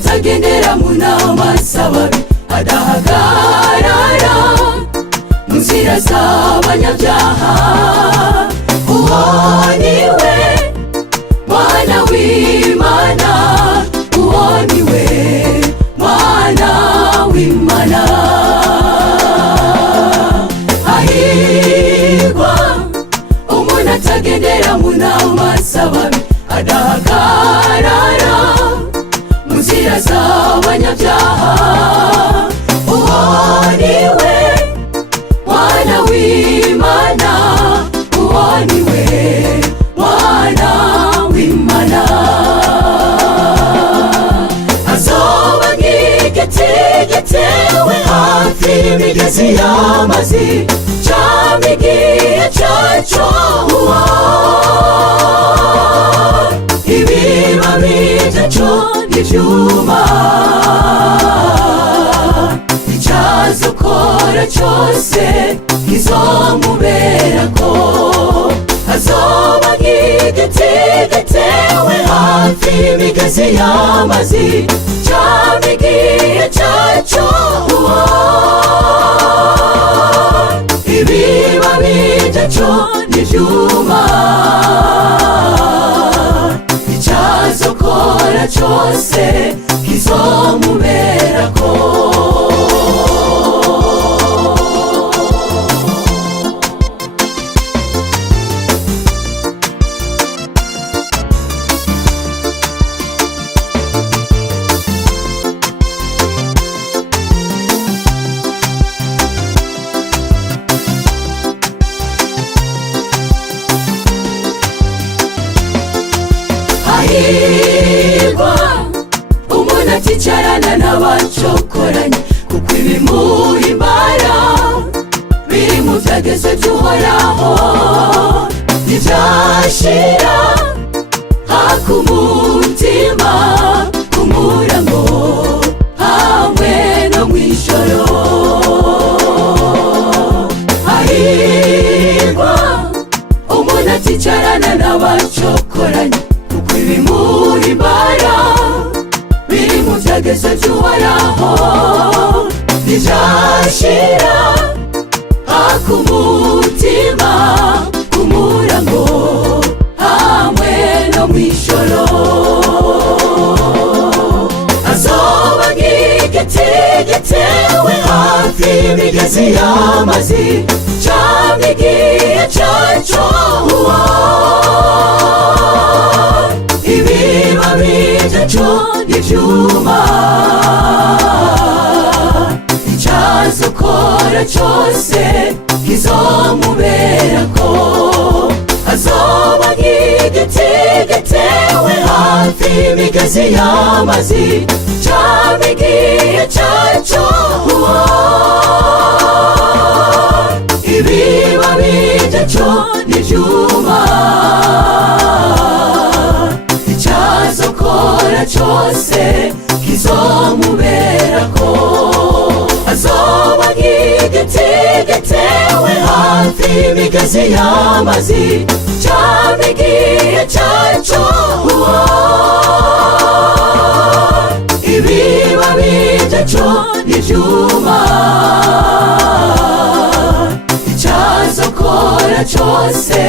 atagendera mu nama z'ababi, adahagarara mu nzira z'abanyabyaha. Uwo ni we Mwana w'Imana, uwo ni we Mwana w'Imana. Hahirwa umuntu atagendera mu nama z'ababi, adahagarara mu nzira z'abanyabyaha. Uwo ni we Mwana w'Imana, uwo ni we Mwana w'Imana. Azoba nk'igiti gitewe hafi y'imigezi y'amazi, cama igihe cyaco uwo, ibibabi byaco ntivyuma. Icazokora cose kizomuberako. Azoba nk'igiti gitewe hafi y'imigezi y'amazi, cama igihe cyaco uwo, ibibabi byaco ntivyuma. Icazokora cose kizomuberako. Hahirwa umuntu aticarana n'abacokoranye, kuko ibimuhimbara biri mu vyagezwe vy'Uhoraho. Ntivyashira haka umutima ku murango, hamwe no mw'ijoro. Hahirwa umuntu aticarana n'abacokoranye, kuko ibimuhimbara biri mu vyagezwe vy'Uhoraho. Ntivyashira haka umutima ku murango, hamwe no mw'ijoro. Azoba nk'igiti gitewe hafi y'imigezi y'amazi, cama igihe cyaco uwo, ibibabi byaco ntivyuma. Icazokora cose kizomuberako. Azoba nk'igiti gitewe hafi y'imigezi y'amazi, cama igihe cyaco uwo, ibibabi byaco ntivyuma. Icazokora cose kizomuberako. Azoba nk'igiti gitewe hafi y'imigezi y'amazi, cama igihe cyaco uwo, ibibabi byaco ntivyuma. Icazokora cose